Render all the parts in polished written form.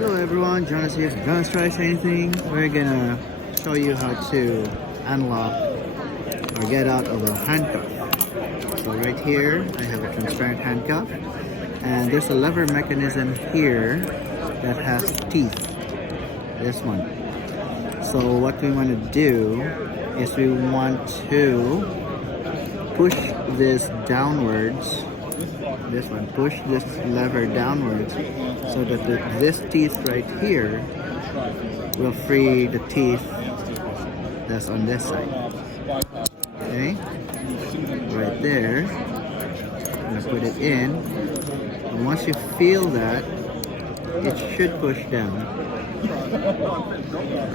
Hello everyone, Jonas here from Jonas Tries Anything. We're gonna show you how to unlock or get out of a handcuff. So right here, I have a transparent handcuff, and there's a lever mechanism here that has teeth. This one. So what we want to do is we want to push this downwards. This one, push this lever downwards so that this teeth right here will free the teeth that's on this side. Okay, right there. I'm gonna put it in, and once you feel that, it should push down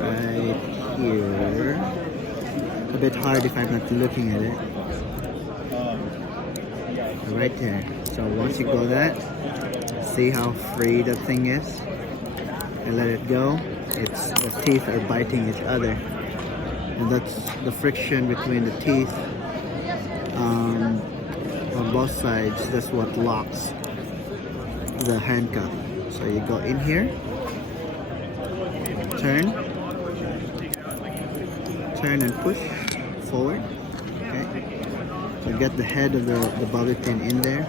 right here. A bit hard if I'm not looking at it. Right there. So once you go that, see how free the thing is, and let it go. It's the teeth are biting each other, and that's the friction between the teeth on both sides. That's what locks the handcuff. So you go in here, turn and push forward. Okay. So get the head of the bobby pin in there,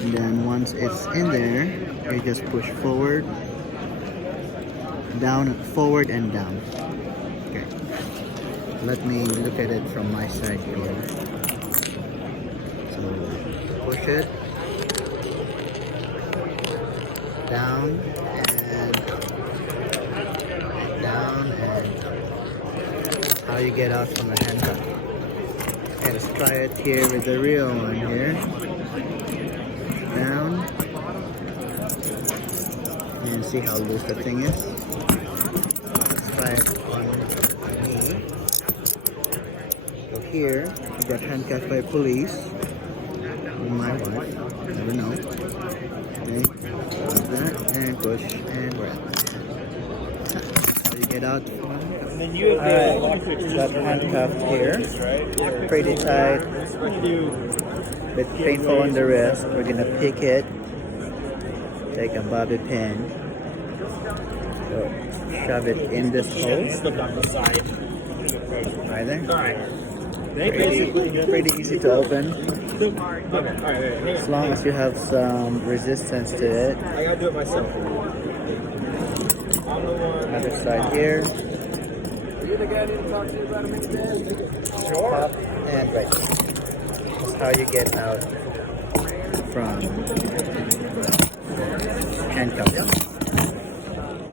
and then once it's in there, you just push forward, down, forward and down. Okay, let me look at it from my side here. So push it down and down, and that's how you get out from the handcuff. Okay, let's try it here with the real one here. Down. And see how loose the thing is. Let's try it on me. So here, I got handcuffed by police. With my wife. Never know. Okay, like that. And push and grab. That's how you get out. Alright, got handcuffed here, pretty tight, bit painful on the wrist. We're gonna pick it, take a bobby pin, so shove it in this hole, right there. Pretty easy to open, as long as you have some resistance to it. I gotta do it myself. Other side here. Pop and right. That's how you get out from handcuffs.